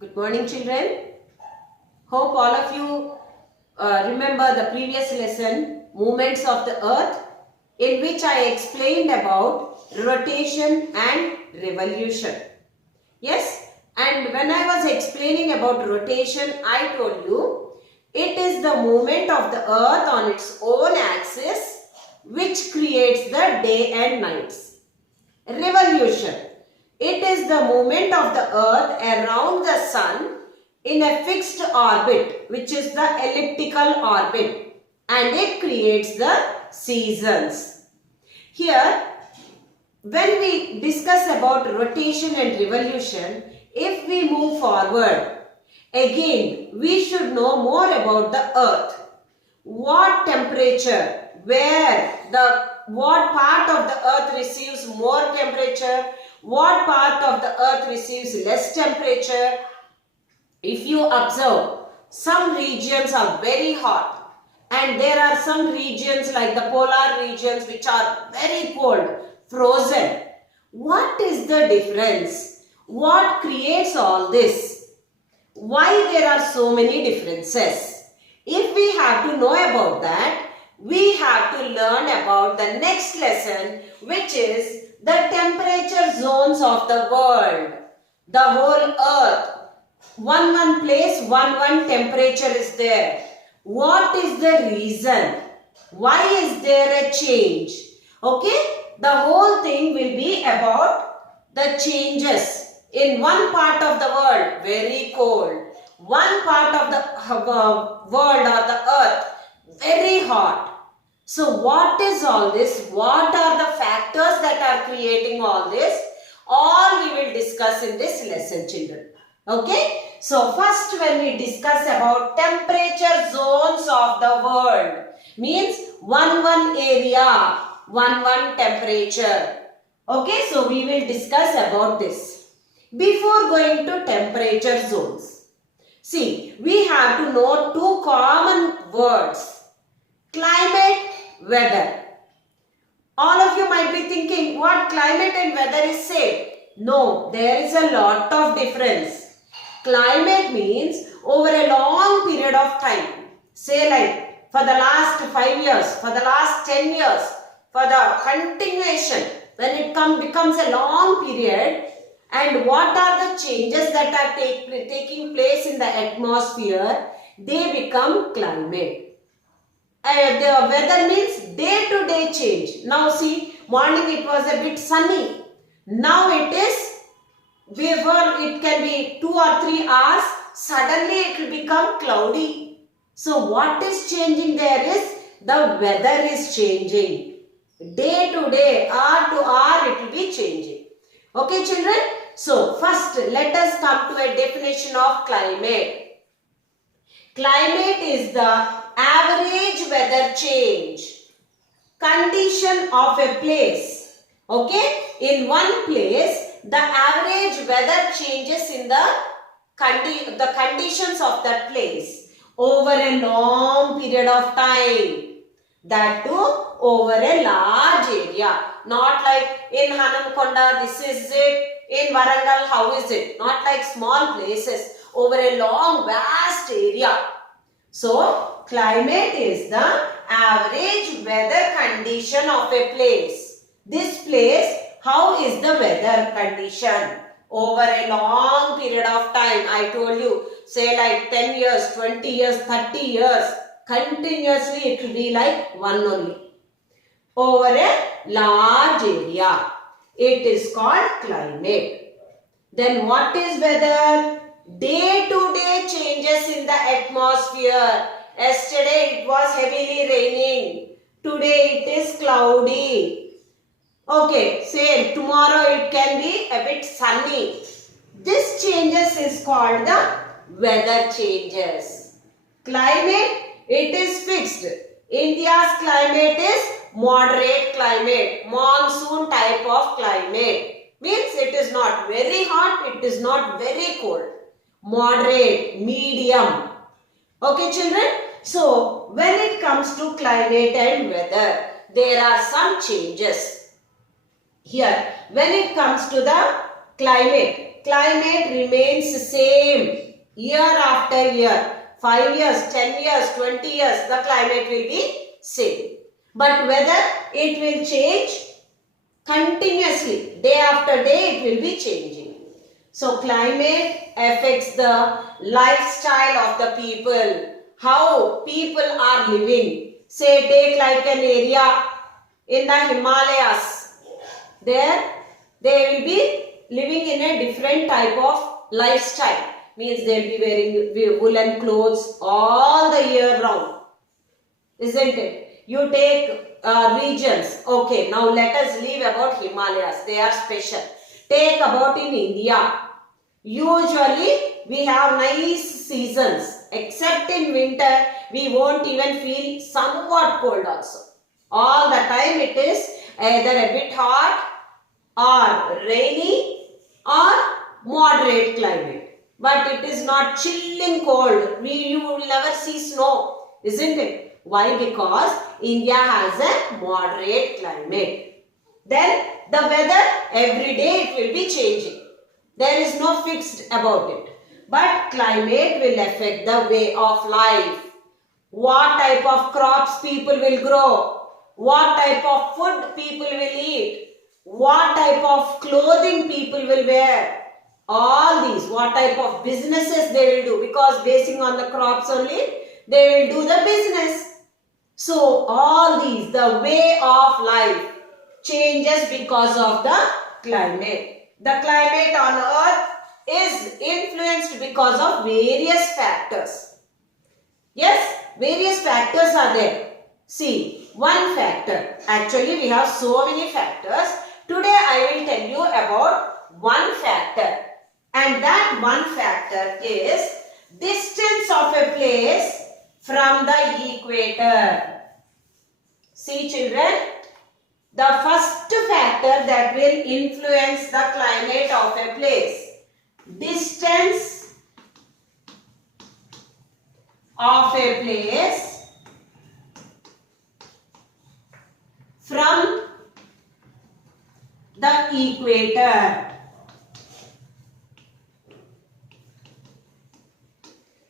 Good morning, children. Hope all of you remember the previous lesson, Movements of the Earth, in which I explained about rotation and revolution. Yes, and when I was explaining about rotation, I told you it is the movement of the Earth on its own axis which creates the day and nights. Revolution. It is the movement of the earth around the sun in a fixed orbit, which is the elliptical orbit, and it creates the seasons. Here, when we discuss about rotation and revolution, if we move forward, again we should know more about the earth. What temperature, what part of the earth receives more temperature, what part of the earth receives less temperature. If you observe, some regions are very hot and there are some regions like the polar regions which are very cold, frozen. What is the difference? What creates all this? Why there are so many differences? If we have to know about that, we have to learn about the next lesson, which is the temperature zones of the world. The whole earth. One place, one temperature is there. What is the reason? Why is there a change? Okay? The whole thing will be about the changes. In one part of the world, very cold. One part of the world or the earth, very hot. So what is all this? What are the factors that are creating all this? All we will discuss in this lesson, children. Okay? So first when we discuss about temperature zones of the world, means one area, one temperature. Okay? So we will discuss about this. Before going to temperature zones, see, we have to know two common words. Climate, weather. All of you might be thinking, what climate and weather is same? No, there is a lot of difference. Climate means over a long period of time. Say like for the last 5 years, for the last 10 years, for the continuation, when it becomes a long period, and what are the changes that are taking place in the atmosphere, they become climate. The weather means day-to-day change. Now see, morning it was a bit sunny. Now it is, before it can be 2 or 3 hours, suddenly it will become cloudy. So what is changing there is, the weather is changing. Day to day, hour to hour it will be changing. Okay children? So first let us come to a definition of climate. Climate is the average weather change, condition of a place. Okay? In one place, the average weather changes in the conditions of that place over a long period of time. That too over a large area. Not like in Hanamkonda, this is it. In Warangal, how is it? Not like small places. Over a long, vast area. So, climate is the average weather condition of a place. This place, how is the weather condition? Over a long period of time, I told you, say like 10 years, 20 years, 30 years, continuously it will be like one only. Over a large area. It is called climate. Then what is weather? Day-to-day changes in the atmosphere. Yesterday it was heavily raining. Today it is cloudy. Okay, say tomorrow it can be a bit sunny. This changes is called the weather changes. Climate, it is fixed. India's climate is moderate climate, monsoon type of climate. Means it is not very hot, it is not very cold. Moderate, medium. Okay children? So, when it comes to climate and weather, there are some changes. Here, when it comes to the climate, climate remains same year after year. 5 years, 10 years, 20 years, the climate will be same. But whether it will change continuously, day after day it will be changing. So climate affects the lifestyle of the people, how people are living. Say take like an area in the Himalayas. There they will be living in a different type of lifestyle. Means they will be wearing woolen clothes all the year round. Isn't it? You take regions. Okay, now let us leave about Himalayas. They are special. Take about in India. Usually we have nice seasons. Except in winter, we won't even feel somewhat cold also. All the time it is either a bit hot or rainy or moderate climate. But it is not chilling cold. You will never see snow, isn't it? Why? Because India has a moderate climate. Then the weather every day it will be changing. There is no fixed about it. But climate will affect the way of life. What type of crops people will grow. What type of food people will eat. What type of clothing people will wear. All these, what type of businesses they will do, because basing on the crops only, they will do the business. So all these, the way of life changes because of the climate. The climate on earth is influenced because of various factors. Yes, various factors are there. See, one factor. Actually, we have so many factors. Today I will tell you about one factor. And that one factor is distance of a place from the equator. See children, the first factor that will influence the climate of a place. Distance of a place from the equator.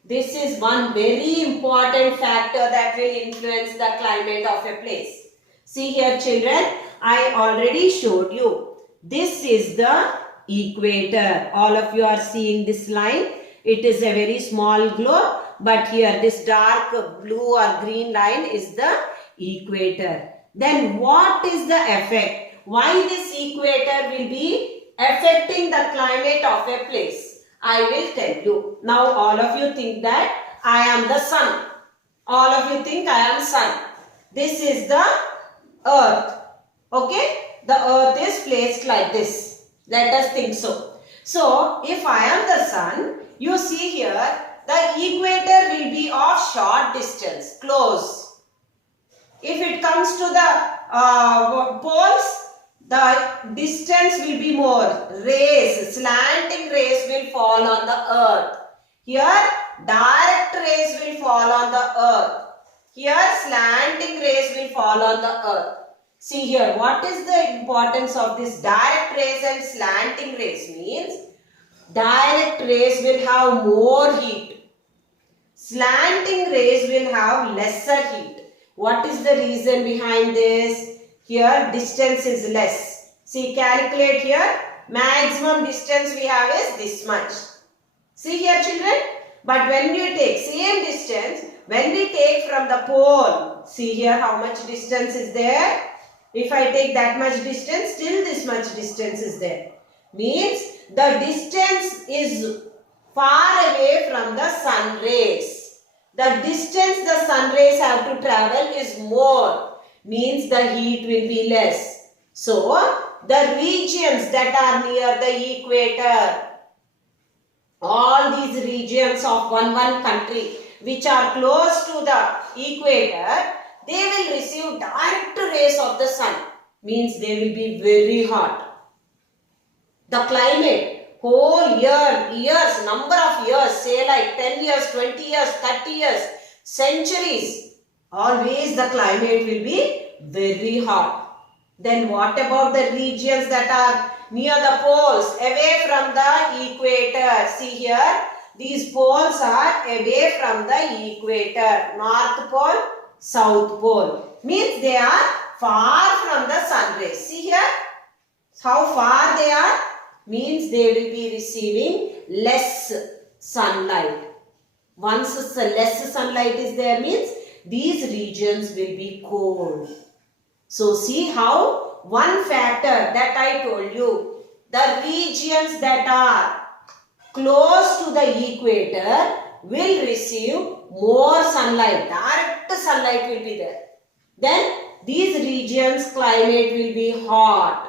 This is one very important factor that will influence the climate of a place. See here children, I already showed you. This is the equator. All of you are seeing this line. It is a very small globe, but here this dark blue or green line is the equator. Then what is the effect? Why this equator will be affecting the climate of a place? I will tell you. Now all of you think that I am the sun. All of you think I am sun. This is the earth. Okay? The earth is placed like this. Let us think so. So if I am the sun, you see here the equator will be of short distance, close. If it comes to the poles, the distance will be more. Rays, slanting rays will fall on the earth. Here, direct rays will fall on the earth. Here, slanting rays will fall on the earth. See here, what is the importance of this direct rays and slanting rays? Means, direct rays will have more heat. Slanting rays will have lesser heat. What is the reason behind this? Here distance is less. See, calculate here. Maximum distance we have is this much. See here children. But when you take same distance, when we take from the pole, see here how much distance is there. If I take that much distance, still this much distance is there. Means the distance is far away from the sun rays. The distance the sun rays have to travel is more. Means the heat will be less. So, the regions that are near the equator, all these regions of one country which are close to the equator, they will receive direct rays of the sun. Means they will be very hot. The climate, whole years, number of years, say like 10 years, 20 years, 30 years, centuries, always the climate will be very hot. Then what about the regions that are near the poles, away from the equator. See here, these poles are away from the equator. North pole, south pole. Means they are far from the sun rays. See here, how far they are? Means they will be receiving less sunlight. Once less sunlight is there, means these regions will be cold. So see how one factor that I told you, the regions that are close to the equator will receive more sunlight. Direct sunlight will be there. Then these regions climate will be hot.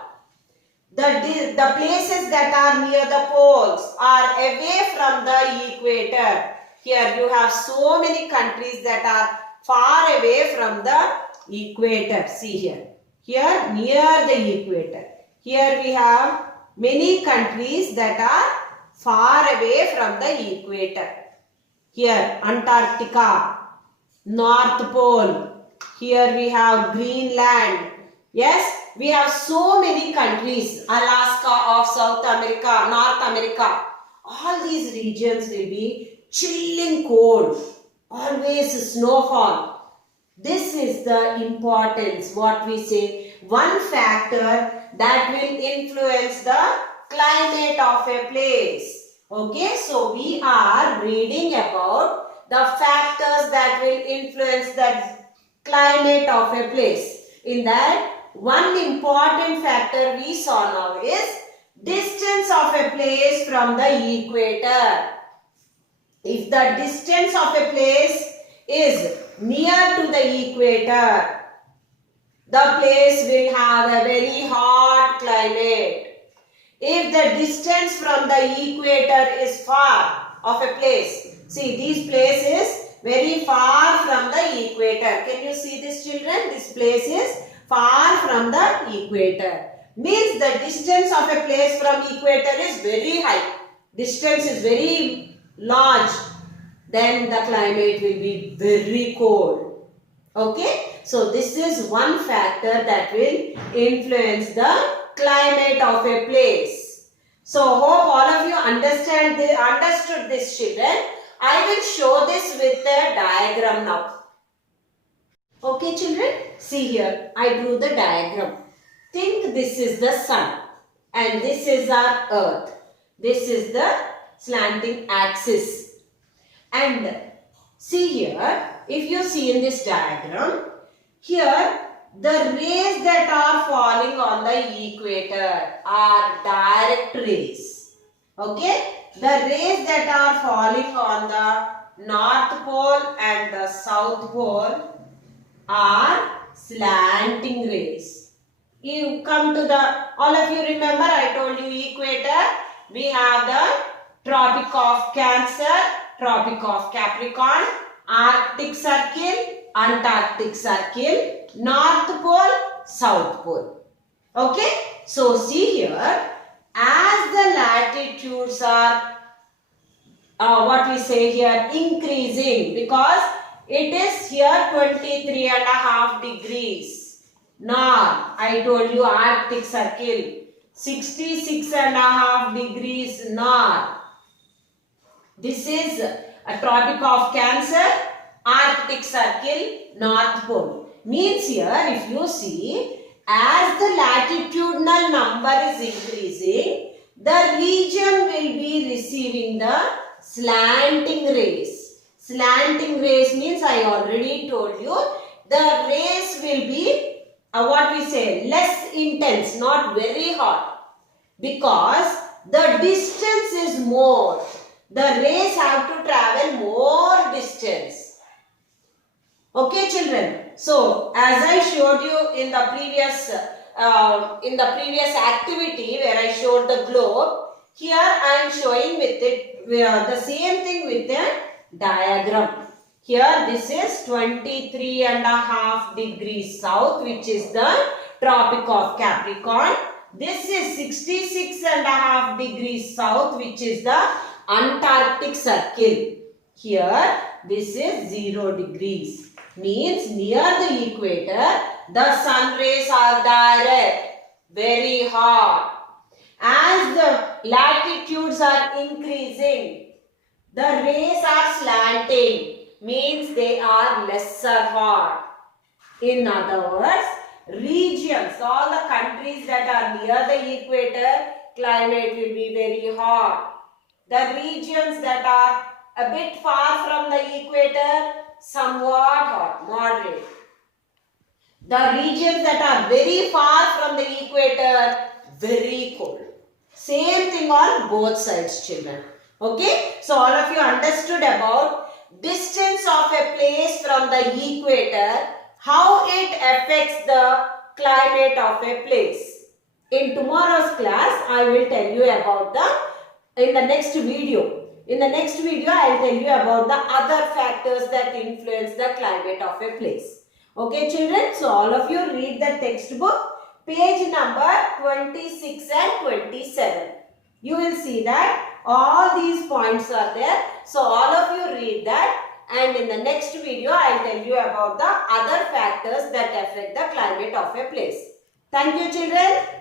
The places that are near the poles are away from the equator. Here you have so many countries that are far away from the equator. See here. Here near the equator. Here we have many countries that are far away from the equator. Here Antarctica, North Pole. Here we have Greenland. Yes, we have so many countries. Alaska of South America, North America. All these regions will be chilling cold. Always snowfall. This is the importance, what we say, one factor that will influence the climate of a place. Okay, so we are reading about the factors that will influence the climate of a place. In that, one important factor we saw now is distance of a place from the equator. If the distance of a place is near to the equator, the place will have a very hot climate. If the distance from the equator is far of a place, see this place is very far from the equator. Can you see this, children? This place is far from the equator. Means the distance of a place from equator is very high. Distance is very large. Then the climate will be very cold. Okay. So this is one factor that will influence the climate of a place. So hope all of you understood this, children. I will show this with a diagram now. Okay, children, see here, I drew the diagram. Think this is the sun and this is our earth. This is the slanting axis. And see here, if you see in this diagram, here the rays that are falling on the equator are direct rays. Okay, the rays that are falling on the North Pole and the South Pole are slanting rays. You come to the, all of you remember I told you equator, we have the Tropic of Cancer, Tropic of Capricorn, Arctic Circle, Antarctic Circle, North Pole, South Pole. Okay, so see here, as the latitudes are what we say here increasing, because it is here 23.5 degrees north. I told you Arctic Circle 66.5 degrees north. This is a Tropic of Cancer, Arctic Circle, North Pole. Means here if you see, as the latitudinal number is increasing, the region will be receiving the slanting rays. Slanting rays means I already told you, the rays will be what we say less intense, not very hot, because the distance is more. The rays have to travel more distance. Okay, children. So, as I showed you in the previous activity where I showed the globe, here I am showing with it the same thing with the diagram. Here this is 23.5 degrees south, which is the Tropic of Capricorn. This is 66.5 degrees south, which is the Antarctic Circle. Here this is 0 degrees. Means near the equator, the sun rays are direct, very hot. As the latitudes are increasing, the rays are slanting, means they are lesser hot. In other words, regions, all the countries that are near the equator, climate will be very hot. The regions that are a bit far from the equator, somewhat hot, moderate. The regions that are very far from the equator, very cold. Same thing on both sides, children. Okay, so all of you understood about distance of a place from the equator, how it affects the climate of a place. In tomorrow's class, I will tell you about in the next video. In the next video, I will tell you about the other factors that influence the climate of a place. Okay, children, so all of you read the textbook, page number 26 and 27. You will see that all these points are there. So all of you read that, and in the next video I will tell you about the other factors that affect the climate of a place. Thank you, children.